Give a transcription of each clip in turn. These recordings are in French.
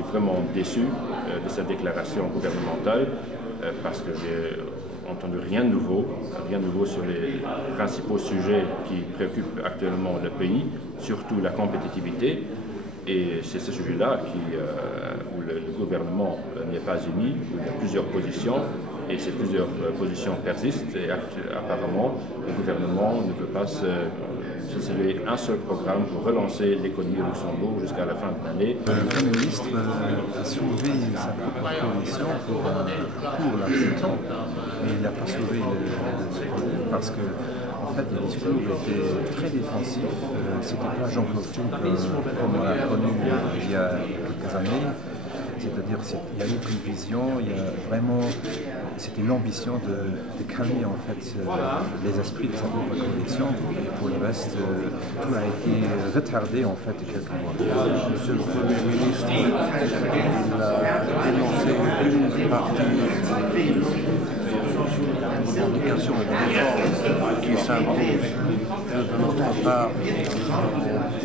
suis vraiment déçu de cette déclaration gouvernementale parce que j'ai entendu rien de nouveau sur les principaux sujets qui préoccupent actuellement le pays, surtout la compétitivité. Et c'est ce sujet-là où le gouvernement n'est pas uni, où il y a plusieurs positions, et ces plusieurs positions persistent. Et apparemment, le gouvernement ne peut pas se céder un seul programme pour relancer l'économie au Luxembourg jusqu'à la fin de l'année. Le Premier ministre a soulevé sa propre coalition pour l'abstention, mais il n'a pas soulevé le problème parce que en fait, le discours était très défensif. C'était pas Jean-Claude Juncker comme on l'a connu il y a quelques années. C'est-à-dire qu'il n'y a aucune vision, c'était l'ambition de calmer en fait les esprits de sa propre coalition. Et pour le reste, tout a été retardé en fait quelques mois. Monsieur le Premier ministre, il a dénoncé une partie des revendications et des réformes qui s'imposent de notre part.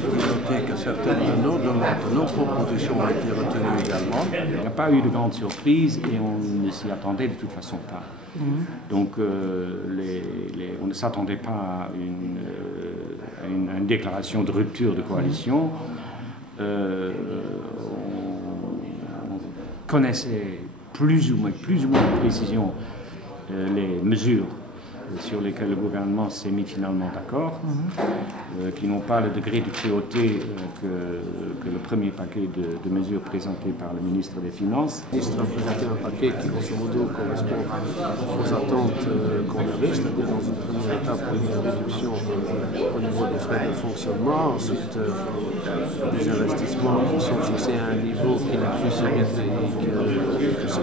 Noter que certaines de nos demandes, de nos propositions ont été retenues également. Il n'y a pas eu de grande surprise et on ne s'y attendait de toute façon pas. Donc on ne s'attendait pas à une déclaration de rupture de coalition. On connaissait plus ou moins de précision les mesures sur lesquels le gouvernement s'est mis finalement d'accord, qui n'ont pas le degré de cruauté que le premier paquet de mesures présenté par le ministre des Finances. Le ministre a présenté un paquet qui, grosso modo, correspond aux attentes qu'on avait, c'est-à-dire dans une première étape une réduction au niveau des frais de fonctionnement, ensuite des investissements qui sont fixés à un niveau qui n'est plus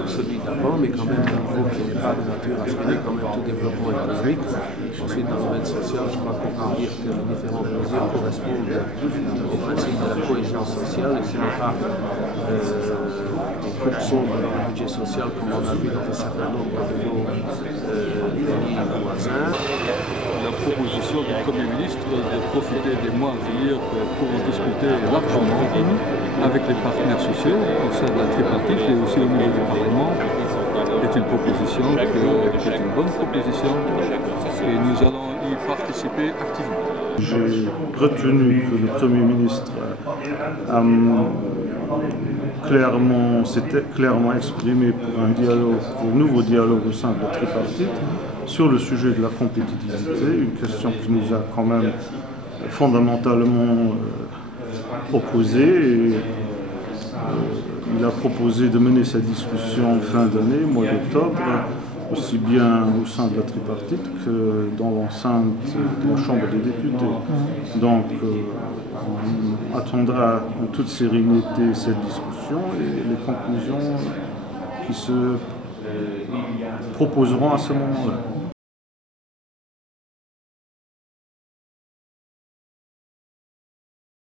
celui d'avant, mais quand même un niveau qui n'est pas de nature à freiner quand même tout développement économique. Ensuite, dans le domaine social, je crois qu'on peut dire que les différentes mesures correspondent au principe de la cohésion sociale et ce n'est pas des coupes sombres dans le budget social comme on a vu dans un certain nombre de nos pays voisins. La proposition du Premier ministre de profiter des mois à venir pour en discuter largement avec les partenaires sociaux au sein de la tripartite et aussi au niveau du Parlement est une proposition qui est une bonne proposition et nous allons y participer activement. J'ai retenu que le Premier ministre s'était clairement exprimé pour un nouveau dialogue au sein de la tripartite sur le sujet de la compétitivité, une question qui nous a quand même fondamentalement opposés. Il a proposé de mener cette discussion en fin d'année, mois d'octobre, aussi bien au sein de la tripartite que dans l'enceinte de la Chambre des députés. Donc on attendra en toute sérénité cette discussion et les conclusions qui se proposeront à ce moment-là.